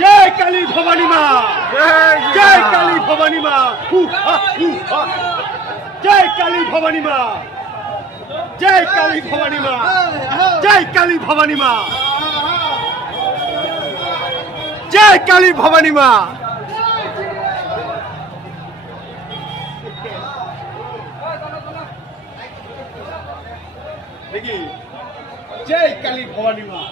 जय काली भवानी माँ, जय काली भवानी माँ, जय काली भवानी माँ, जय काली भवानी माँ, जय काली भवानी माँ, जय काली भवानी माँ। देखिए, जय काली भवानी माँ।